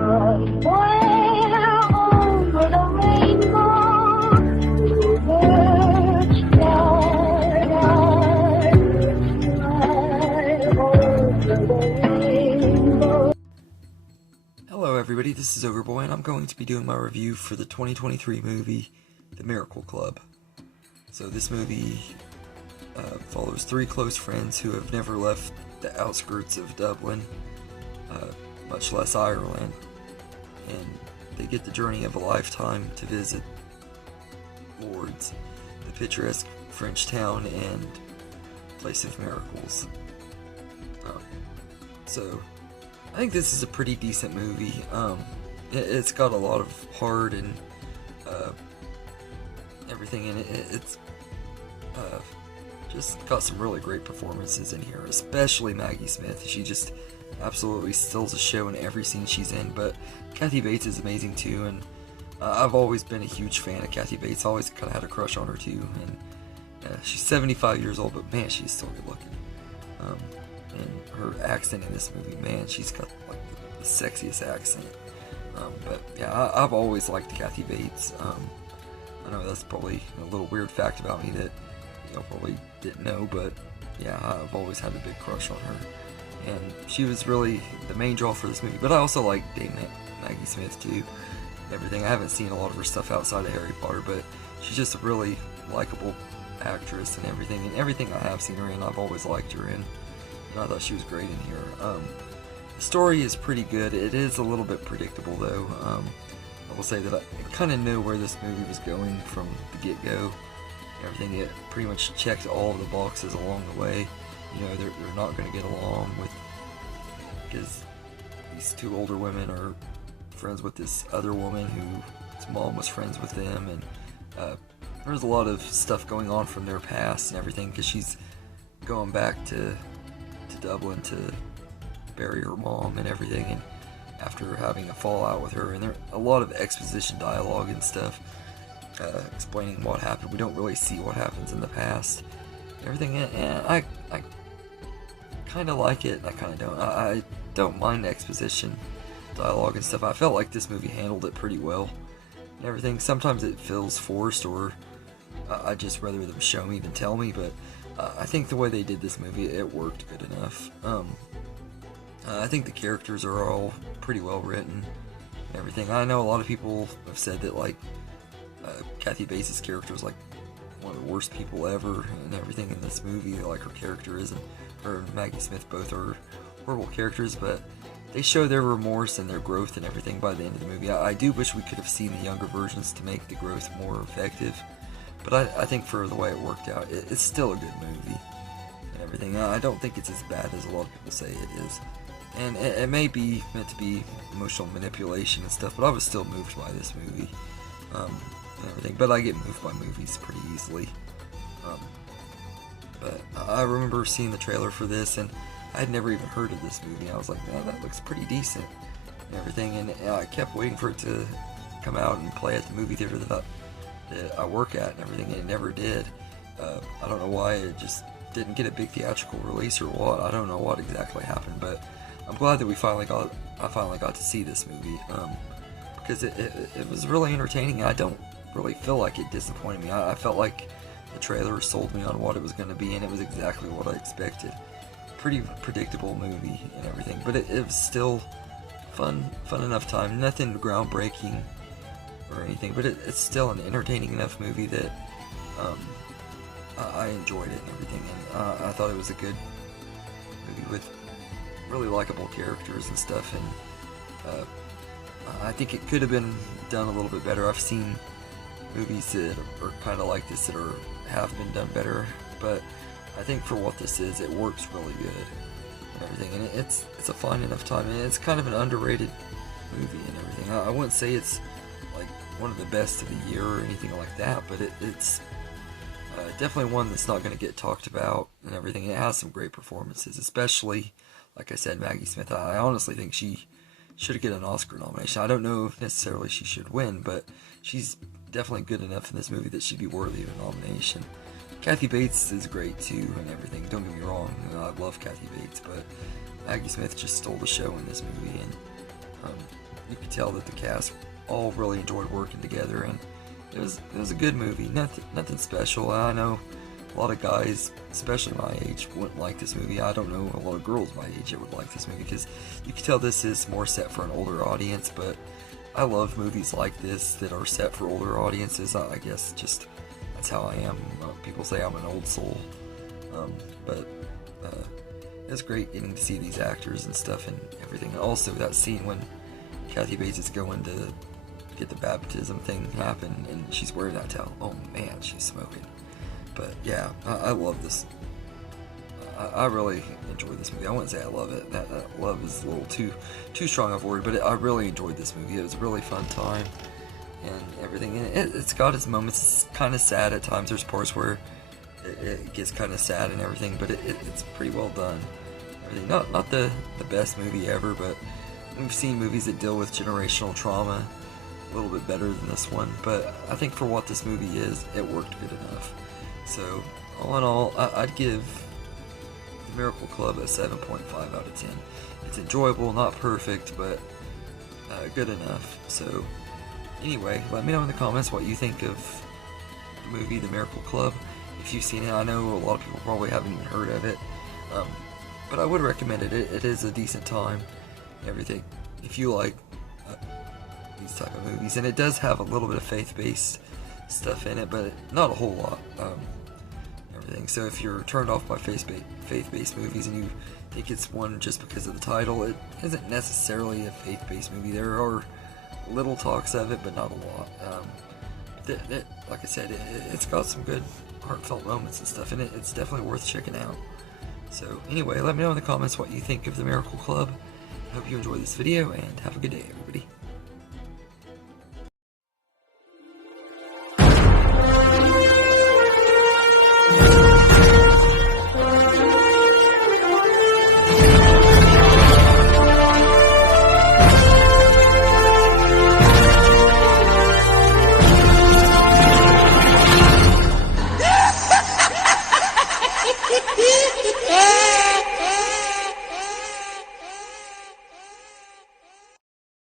Somewhere over the rainbow, birds fly over the rainbow. Hello everybody, this is Overboy, and I'm going to be doing my review for the 2023 movie, The Miracle Club. So this movie follows three close friends who have never left the outskirts of Dublin, much less Ireland, and they get the journey of a lifetime to visit Lourdes, the picturesque French town and place of miracles. So I think this is a pretty decent movie. It's got a lot of heart and everything in it. It's just got some really great performances in here, especially Maggie Smith. She just absolutely steals the show in every scene she's in, but Kathy Bates is amazing too, and I've always been a huge fan of Kathy Bates. Always kind of had a crush on her too, and she's 75 years old, but man, she's still good looking. And her accent in this movie, man, she's got like the sexiest accent. But yeah, I've always liked Kathy Bates. I know that's probably a little weird fact about me that probably didn't know, but yeah, I've always had a big crush on her, and she was really the main draw for this movie. But I also like Dame Maggie Smith too. Everything, I haven't seen a lot of her stuff outside of Harry Potter, but she's just a really likable actress, and everything I have seen her in, I've always liked her in, and I thought she was great in here. The story is pretty good. It is a little bit predictable though. I will say that I kind of knew where this movie was going from the get-go. Everything, it pretty much checked all of the boxes along the way. They're not going to get along because these two older women are friends with this other woman whose mom was friends with them, and there's a lot of stuff going on from their past and everything, because she's going back to Dublin to bury her mom and everything, and after having a fallout with her, and there's a lot of exposition dialogue and stuff explaining what happened. We don't really see what happens in the past. Everything, and I kind of like it, and I kind of don't. I don't mind exposition dialogue and stuff. I felt like this movie handled it pretty well and everything. Sometimes it feels forced, or I just rather them show me than tell me, but I think the way they did this movie, it worked good enough. I think the characters are all pretty well written and everything. I know a lot of people have said that Kathy Bates' character is like one of the worst people ever and everything in this movie, like her character is, and her and Maggie Smith both are horrible characters, but they show their remorse and their growth and everything by the end of the movie. I do wish we could have seen the younger versions to make the growth more effective, but I think for the way it worked out, it's still a good movie and everything. I don't think it's as bad as a lot of people say it is, and it may be meant to be emotional manipulation and stuff, but I was still moved by this movie. And everything, but I get moved by movies pretty easily. But I remember seeing the trailer for this, and I had never even heard of this movie. I was like, "Oh, that looks pretty decent," and everything. And I kept waiting for it to come out and play at the movie theater that I work at and everything. And it never did. I don't know why. It just didn't get a big theatrical release or what. I don't know what exactly happened, but I'm glad that I finally got to see this movie, because it was really entertaining. I don't really feel like it disappointed me. I felt like the trailer sold me on what it was going to be, and it was exactly what I expected. Pretty predictable movie and everything, but it was still fun enough time. Nothing groundbreaking or anything, but it's still an entertaining enough movie that I enjoyed it and everything, and I thought it was a good movie with really likable characters and stuff, and I think it could have been done a little bit better. I've seen movies that are kind of like this that have been done better, but I think for what this is, it works really good and everything, and it's a fine enough time, and it's kind of an underrated movie and everything. I wouldn't say it's like one of the best of the year or anything like that, but it's definitely one that's not going to get talked about and everything. It has some great performances, especially, like I said, Maggie Smith. I honestly think she should get an Oscar nomination. I don't know if necessarily she should win, but she's definitely good enough in this movie that she'd be worthy of a nomination. Kathy Bates is great too and everything, don't get me wrong, I love Kathy Bates, but Maggie Smith just stole the show in this movie, and you could tell that the cast all really enjoyed working together, and it was a good movie. Nothing special. I know a lot of guys, especially my age, wouldn't like this movie. I don't know a lot of girls my age that would like this movie, because you can tell this is more set for an older audience, but I love movies like this that are set for older audiences. I guess just that's how I am. People say I'm an old soul, but it's great getting to see these actors and stuff and everything. Also, that scene when Kathy Bates is going to get the baptism thing happen and she's wearing that towel. Oh man, she's smoking. But yeah, I love this. I really enjoyed this movie. I wouldn't say I love it. That love is a little too strong of a word, but I really enjoyed this movie. It was a really fun time and everything. And it's got its moments. It's kind of sad at times. There's parts where it gets kind of sad and everything, but it's pretty well done. Everything. Not the best movie ever, but we've seen movies that deal with generational trauma a little bit better than this one. But I think for what this movie is, it worked good enough. So all in all, I'd give The Miracle Club a 7.5 out of 10. It's enjoyable, not perfect, but good enough. So anyway, let me know in the comments what you think of the movie The Miracle Club. If you've seen it, I know a lot of people probably haven't even heard of it, but I would recommend it. It is a decent time, everything, if you like these type of movies. And it does have a little bit of faith-based stuff in it, but not a whole lot. Everything. So if you're turned off by faith-based movies and you think it's one just because of the title, it isn't necessarily a faith-based movie. There are little talks of it, but not a lot. Like I said, it's got some good heartfelt moments and stuff in it. It's definitely worth checking out. So anyway, let me know in the comments what you think of The Miracle Club. I hope you enjoyed this video, and have a good day, everyone.